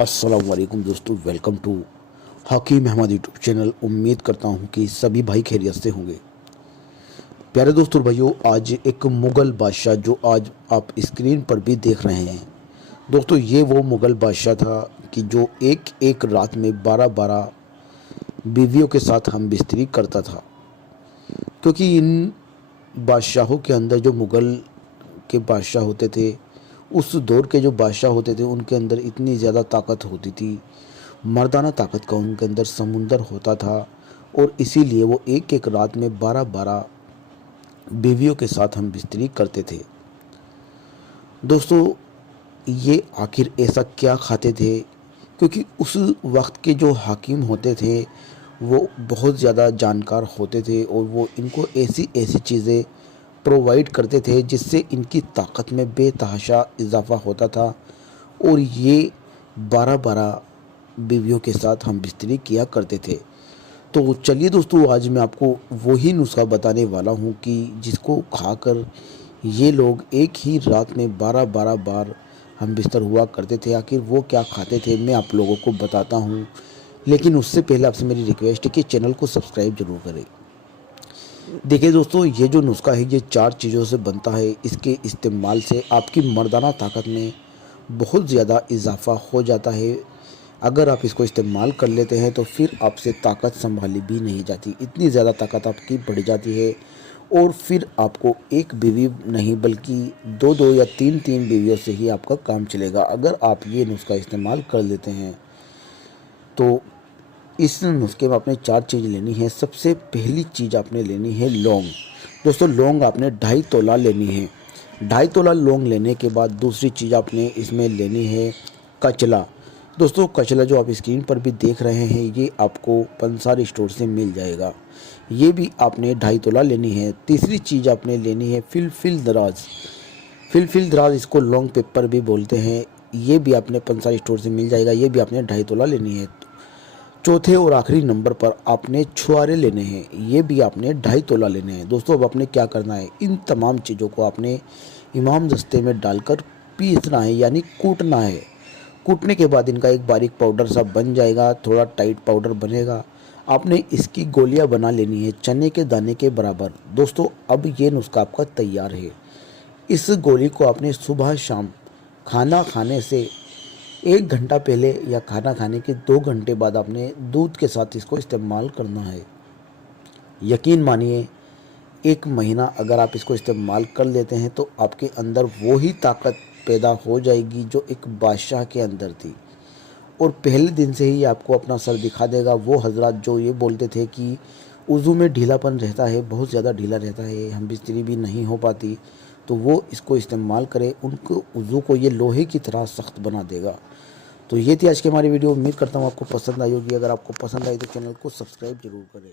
अस्सलाम वालेकुम दोस्तों, welcome to Hakeem Ahmed YouTube channel. उम्मीद करता हूँ कि सभी भाई खैरियत से होंगे। प्यारे दोस्तों भाइयों, आज एक मुग़ल बादशाह जो आज आप स्क्रीन पर भी देख रहे हैं दोस्तों, ये वो मुग़ल बादशाह था कि जो एक एक रात में 12-12 बीवियों के साथ हम बिस्तरी करता था। क्योंकि इन बादशाहों के अंदर जो मुग़ल के बादशाह होते थे, उस दौर के जो बादशाह होते थे, उनके अंदर इतनी ज़्यादा ताकत होती थी, मर्दाना ताकत का उनके अंदर समुंदर होता था। और इसीलिए वो एक एक रात में 12-12 बीवियों के साथ हम बिस्तरी करते थे। दोस्तों, ये आखिर ऐसा क्या खाते थे? क्योंकि उस वक्त के जो हाकिम होते थे वो बहुत ज़्यादा जानकार होते थे और वो इनको ऐसी ऐसी चीज़ें प्रोवाइड करते थे जिससे इनकी ताकत में बेतहाशा इजाफ़ा होता था। और ये 12-12 बीवियों के साथ हम बिस्तरी किया करते थे। तो चलिए दोस्तों, आज मैं आपको वही नुस्खा बताने वाला हूँ कि जिसको खाकर ये लोग एक ही रात में 12-12 बार हम बिस्तर हुआ करते थे। आखिर वो क्या खाते थे मैं आप लोगों को बताता हूँ, लेकिन उससे पहले आपसे मेरी रिक्वेस्ट है कि चैनल को सब्सक्राइब ज़रूर करें। देखिए दोस्तों, ये जो नुस्खा है ये 4 चीज़ों से बनता है। इसके इस्तेमाल से आपकी मर्दाना ताकत में बहुत ज़्यादा इजाफ़ा हो जाता है। अगर आप इसको इस्तेमाल कर लेते हैं तो फिर आपसे ताकत संभाली भी नहीं जाती, इतनी ज़्यादा ताकत आपकी बढ़ जाती है। और फिर आपको एक बीवी नहीं बल्कि 2-2 या 3-3 बीवियों से ही आपका काम चलेगा अगर आप ये नुस्खा इस्तेमाल कर लेते हैं। तो इस नुस्खे में आपने 4 चीज़ लेनी है। सबसे पहली चीज़ आपने लेनी है लौंग। दोस्तों, लौंग आपने 2.5 तोला लेनी है। 2.5 तोला लौंग लेने के बाद दूसरी चीज़ आपने इसमें लेनी है कचला। दोस्तों, कचला जो आप स्क्रीन पर भी देख रहे हैं ये आपको पंसार स्टोर से मिल जाएगा, ये भी आपने 2.5 तोला लेनी है। तीसरी चीज़ आपने लेनी है फिलफिल दराज। फिलफिल दराज इसको लौंग पेपर भी बोलते हैं, ये भी आपने पंसार स्टोर से मिल जाएगा, ये भी आपने 2.5 तोला लेनी है। चौथे और आखिरी नंबर पर आपने छुआरे लेने हैं, ये भी आपने 2.5 तोला लेने हैं। दोस्तों, अब आपने क्या करना है, इन तमाम चीज़ों को आपने इमाम दस्ते में डालकर पीसना है, यानी कूटना है। कूटने के बाद इनका एक बारीक पाउडर सा बन जाएगा, थोड़ा टाइट पाउडर बनेगा। आपने इसकी गोलियां बना लेनी है चने के दाने के बराबर। दोस्तों, अब ये नुस्खा आपका तैयार है। इस गोली को आपने सुबह शाम खाना खाने से 1 घंटा पहले या खाना खाने के 2 घंटे बाद आपने दूध के साथ इसको इस्तेमाल करना है। यकीन मानिए, 1 महीना अगर आप इसको इस्तेमाल कर लेते हैं तो आपके अंदर वो ही ताकत पैदा हो जाएगी जो एक बादशाह के अंदर थी। और पहले दिन से ही आपको अपना सर दिखा देगा। वो हजरात जो ये बोलते थे कि वज़ू में ढीलापन रहता है, बहुत ज़्यादा ढीला रहता है, हम बिस्तरी भी नहीं हो पाती, तो वो इसको इस्तेमाल करें, उनको वज़ू को ये लोहे की तरह सख्त बना देगा। तो ये थी आज की हमारी वीडियो। उम्मीद करता हूँ आपको पसंद आई होगी। अगर आपको पसंद आई तो चैनल को सब्सक्राइब ज़रूर करें।